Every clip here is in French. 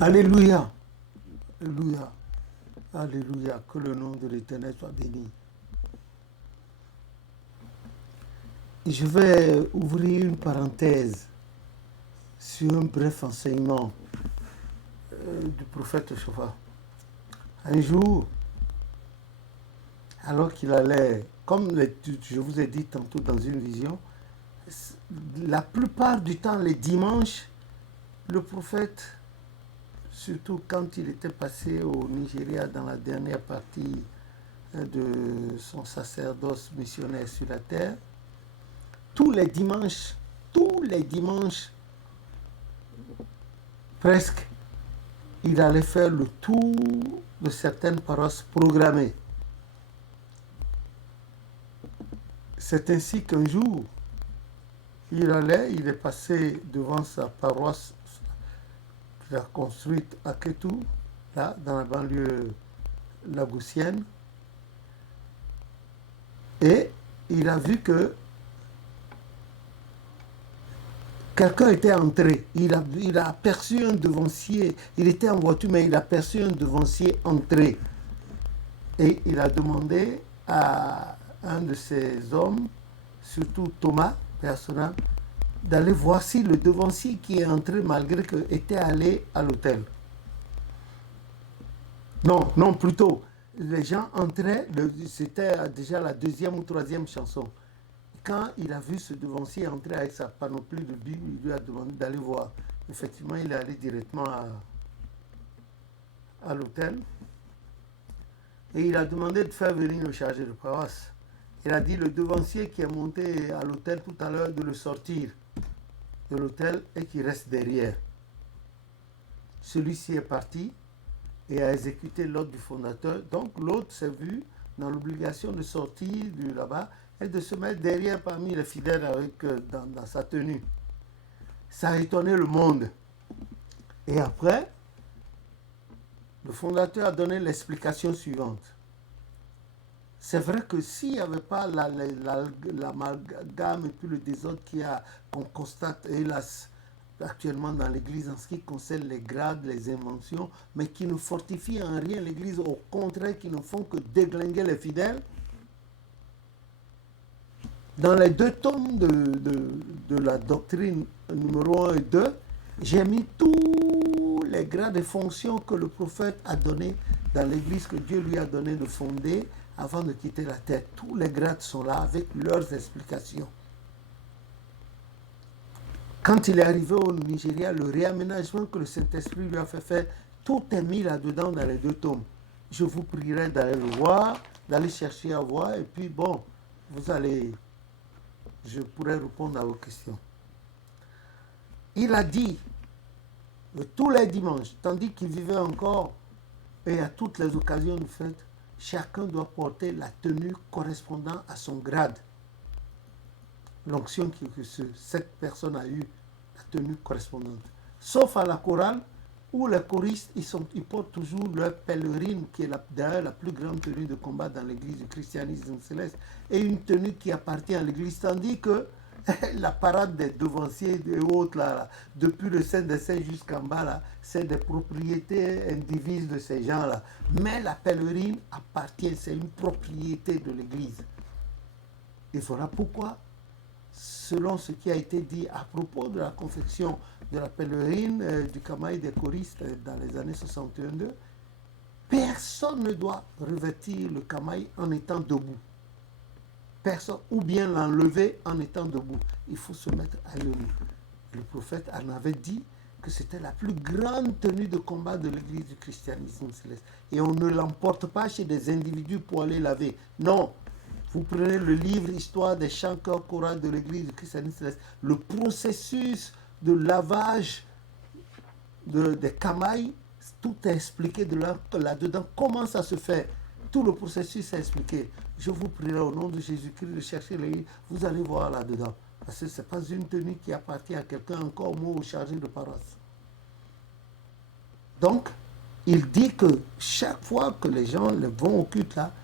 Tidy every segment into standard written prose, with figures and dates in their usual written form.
Alléluia. Alléluia. Alléluia. Que le nom de l'Éternel soit béni. Je vais ouvrir une parenthèse sur un bref enseignement du prophète Shofar. Un jour, alors qu'il allait, comme je vous ai dit tantôt dans une vision, la plupart du temps, les dimanches, le prophète, surtout quand il était passé au Nigeria dans la dernière partie de son sacerdoce missionnaire sur la terre, tous les dimanches, presque, il allait faire le tour de certaines paroisses programmées. C'est ainsi qu'un jour, il est passé devant sa paroisse qu'il a construite à Kétou, là, dans la banlieue lagoussienne, et il a vu que quelqu'un était entré. Il a aperçu un devancier. Il était en voiture, mais il a aperçu un devancier entré. Et il a demandé à un de ces hommes, surtout Thomas, personnel, d'aller voir si le devancier qui est entré, malgré qu'il était allé à l'hôtel. Non, plutôt, les gens entraient, c'était déjà la deuxième ou troisième chanson. Quand il a vu ce devancier entrer avec sa panoplie de Bible, il lui a demandé d'aller voir. Effectivement, il est allé directement à l'hôtel. Et il a demandé de faire venir le chargé de paroisse. Il a dit le devancier qui est monté à l'hôtel tout à l'heure de le sortir de l'hôtel et qui reste derrière. Celui-ci est parti et a exécuté l'ordre du fondateur. Donc l'autre s'est vu dans l'obligation de sortir de là-bas et de se mettre derrière parmi les fidèles dans sa tenue. Ça a étonné le monde. Et après, le fondateur a donné l'explication suivante. C'est vrai que s'il n'y avait pas l'amalgame et puis le désordre qu'on constate, hélas, actuellement dans l'Église en ce qui concerne les grades, les inventions, mais qui ne fortifient en rien l'Église, au contraire, qui ne font que déglinguer les fidèles, dans les 2 tomes de la doctrine numéro 1 et 2, j'ai mis tous les grades et fonctions que le prophète a donné dans l'Église, que Dieu lui a donné de fonder avant de quitter la terre. Tous les grades sont là avec leurs explications. Quand il est arrivé au Nigeria, le réaménagement que le Saint-Esprit lui a fait faire, tout est mis là-dedans dans les 2 tomes. Je vous prierai d'aller le voir, d'aller chercher à voir, et puis bon, je pourrai répondre à vos questions. Il a dit tous les dimanches, tandis qu'il vivait encore, et à toutes les occasions de fête, chacun doit porter la tenue correspondant à son grade. L'onction que cette personne a eue, la tenue correspondante. Sauf à la chorale, où les choristes, ils portent toujours leur pèlerine, qui est d'ailleurs la plus grande tenue de combat dans l'église du christianisme céleste, et une tenue qui appartient à l'église, tandis que la parade des devanciers et autres, là, depuis le Saint des Saints jusqu'en bas, là, c'est des propriétés indivises de ces gens-là. Mais la pèlerine appartient, c'est une propriété de l'église. Et voilà pourquoi, selon ce qui a été dit à propos de la confection de la pèlerine, du camaï des choristes dans les années 61-2, personne ne doit revêtir le camaï en étant debout. Personne, ou bien l'enlever en étant debout. Il faut se mettre à genoux. Le prophète en avait dit que c'était la plus grande tenue de combat de l'église du christianisme céleste. Et on ne l'emporte pas chez des individus pour aller laver. Non. Vous prenez le livre Histoire des chants chorales de l'église du christianisme céleste. Le processus de lavage des camailles, tout est expliqué là-dedans. Comment ça se fait? Tout le processus est expliqué. Je vous prierai au nom de Jésus-Christ de chercher les livres. Vous allez voir là-dedans. Parce que ce n'est pas une tenue qui appartient à quelqu'un, encore moi, au chargé de paroisse. Donc, il dit que chaque fois que les gens vont au culte là,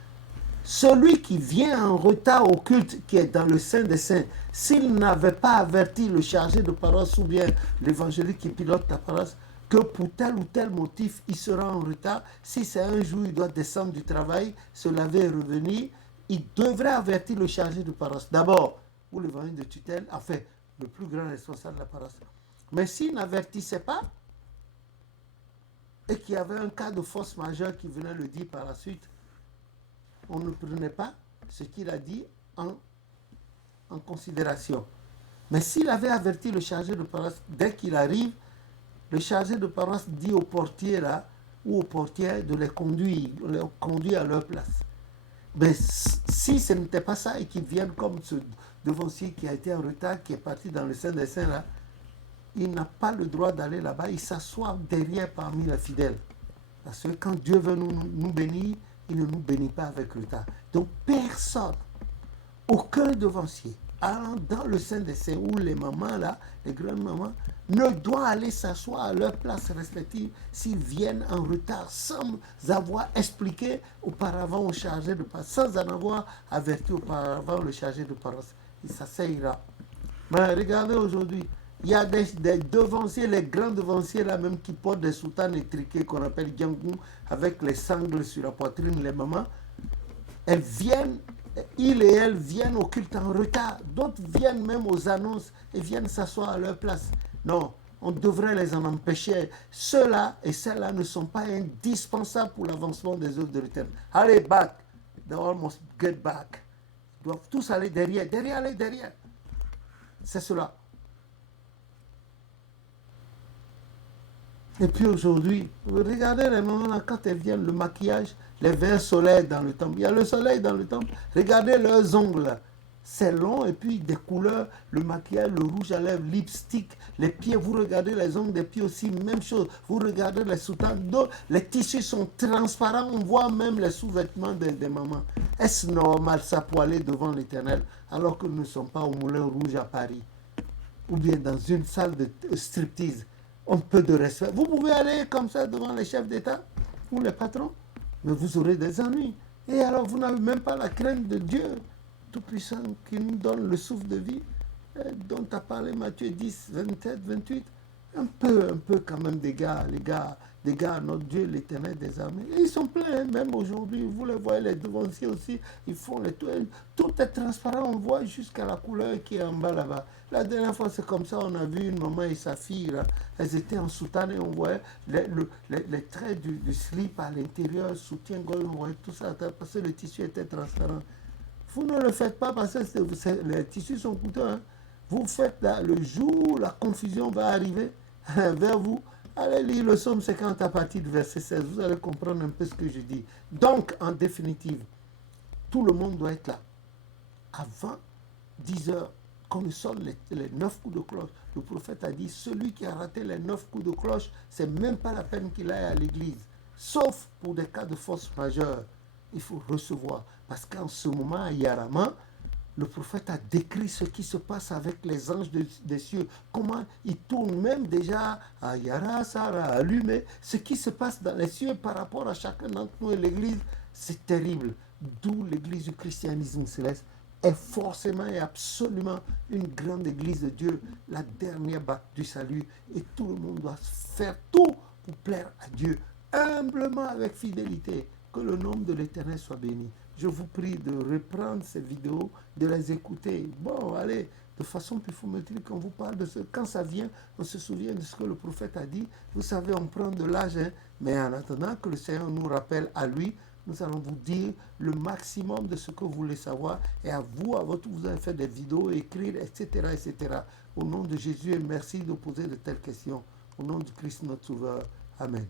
celui qui vient en retard au culte, qui est dans le Saint des Saints, s'il n'avait pas averti le chargé de paroisse ou bien l'évangélique qui pilote ta paroisse, que pour tel ou tel motif, il sera en retard. Si c'est un jour, il doit descendre du travail, se laver et revenir, il devrait avertir le chargé de paroisse. D'abord, ou le vendeur de tutelle, enfin, le plus grand responsable de la paroisse. Mais s'il n'avertissait pas, et qu'il y avait un cas de force majeure qui venait le dire par la suite, on ne prenait pas ce qu'il a dit en considération. Mais s'il avait averti le chargé de paroisse, dès qu'il arrive, le chargé de paroisse dit au portier là, ou au portier de les conduire à leur place. Mais si ce n'était pas ça et qu'ils viennent comme ce devancier qui a été en retard, qui est parti dans le Saint des Saints là, il n'a pas le droit d'aller là-bas, il s'assoit derrière parmi les fidèles. Parce que quand Dieu veut nous bénir, il ne nous bénit pas avec retard. Donc personne, aucun devancier, allant dans le Saint des Saints, où les mamans là, les grandes mamans, ne doit aller s'asseoir à leur place respective s'ils viennent en retard sans avoir expliqué auparavant au chargé de paroisse, sans en avoir averti auparavant le chargé de paroisse. Et ça s'ira. Mais regardez aujourd'hui, il y a des devanciers, les grands devanciers là même qui portent des soutanes étriquées qu'on appelle Gyangoum, avec les sangles sur la poitrine, les mamans. Elles viennent, ils et elles viennent au culte en retard. D'autres viennent même aux annonces et viennent s'asseoir à leur place. Non, on devrait les en empêcher. Ceux-là et celles-là ne sont pas indispensables pour l'avancement des œuvres de l'Éternel. Allez, back. They almost get back. Ils doivent tous aller derrière. Derrière. C'est cela. Et puis aujourd'hui, regardez les mamans là, quand elles viennent, le maquillage, les verres soleil dans le temple. Il y a le soleil dans le temple. Regardez leurs ongles. C'est long et puis des couleurs, le maquillage, le rouge à lèvres, lipstick, les pieds, vous regardez les ongles des pieds aussi, même chose. Vous regardez les soutanes, les tissus sont transparents, on voit même les sous-vêtements des mamans. Est-ce normal ça pour aller devant l'Éternel alors que nous ne sommes pas au Moulin Rouge à Paris ou bien dans une salle de striptease? Un peu de respect. Vous pouvez aller comme ça devant les chefs d'État ou les patrons, mais vous aurez des ennuis. Et alors vous n'avez même pas la crainte de Dieu Tout-Puissant qui nous donne le souffle de vie, dont a parlé Matthieu 10, 27, 28. Un peu quand même des gars, notre Dieu, l'Éternel des armées. Et ils sont pleins, même aujourd'hui, vous les voyez, les devanciers aussi, ils font les toiles. Tout est transparent, on voit jusqu'à la couleur qui est en bas là-bas. La dernière fois, c'est comme ça, on a vu une maman et sa fille, là, elles étaient en soutane et on voyait les traits du slip à l'intérieur, soutien-gorge, on voyait tout ça, parce que le tissu était transparent. Vous ne le faites pas parce que les tissus sont coûteux. Hein. Vous faites là, le jour où la confusion va arriver vers vous. Allez lire le psaume 50 à partir du verset 16. Vous allez comprendre un peu ce que je dis. Donc, en définitive, tout le monde doit être là. Avant 10 heures, quand nous sonne les 9 coups de cloche, le prophète a dit, celui qui a raté les 9 coups de cloche, c'est même pas la peine qu'il aille à l'église. Sauf pour des cas de force majeure. Il faut recevoir. Parce qu'en ce moment, à Yarama, le prophète a décrit ce qui se passe avec les anges des cieux. Comment ils tournent même déjà à Yara, Sarah, allumé. Ce qui se passe dans les cieux par rapport à chacun d'entre nous et l'église, c'est terrible. D'où l'église du christianisme céleste est forcément et absolument une grande église de Dieu, la dernière batte du salut. Et tout le monde doit faire tout pour plaire à Dieu, humblement avec fidélité. Que le nom de l'Éternel soit béni. Je vous prie de reprendre ces vidéos, de les écouter. Bon, allez, de façon pifométrique, quand on vous parle de ce... Quand ça vient, on se souvient de ce que le prophète a dit. Vous savez, on prend de l'âge, hein, mais en attendant que le Seigneur nous rappelle à lui, nous allons vous dire le maximum de ce que vous voulez savoir. Et à vous vous avez fait des vidéos, écrire, etc., etc. Au nom de Jésus, et merci de poser de telles questions. Au nom du Christ notre Sauveur. Amen.